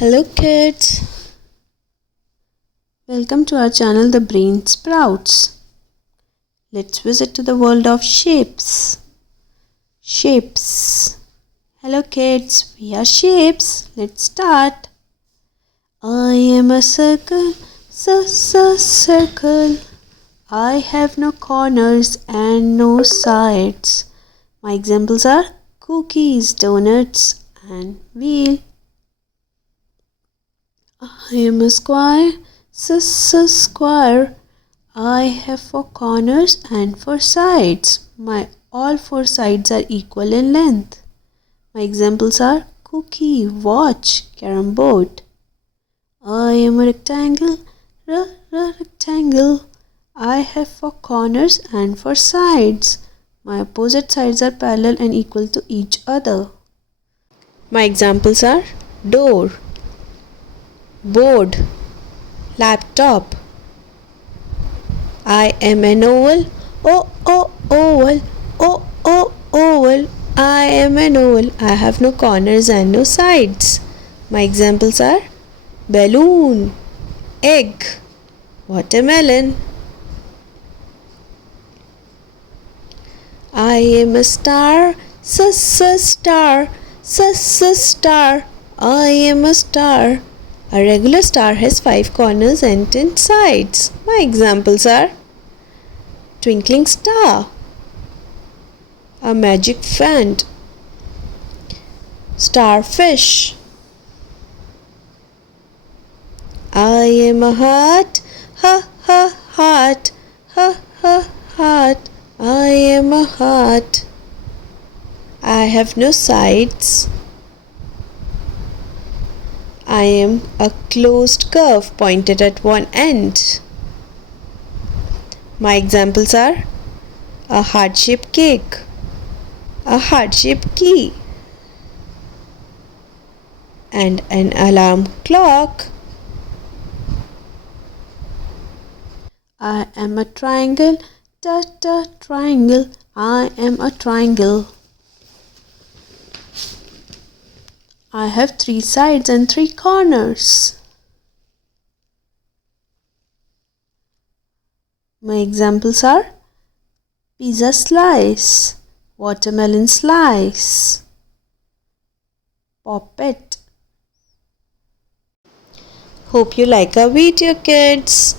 Hello kids, welcome to our channel The Brain Sprouts. Let's visit to the world of shapes. Shapes. Hello kids, we are shapes. Let's start. I am a circle, circle. I have no corners and no sides. My examples are cookies, donuts and wheel. I am a square, square. I have 4 corners and 4 sides. My all 4 sides are equal in length. My examples are cookie, watch, carom board. I am a rectangle, rectangle. I have 4 corners and 4 sides. My opposite sides are parallel and equal to each other. My examples are door, board, laptop. I am an oval, oval, oval. I am an oval. I have no corners and no sides. My examples are balloon, egg, watermelon. I am a star, star, star. I am a star. A regular star has 5 corners and 10 sides. My examples are twinkling star, a magic wand, starfish. I am a heart, heart, heart. I am a heart. I have no sides. I am a closed curve pointed at one end. My examples are a heart-shaped cake, a heart-shaped key, and an alarm clock. I am a triangle, triangle. I am a triangle. I have 3 sides and 3 corners. My examples are pizza slice, watermelon slice, poppet. Hope you like our video, kids.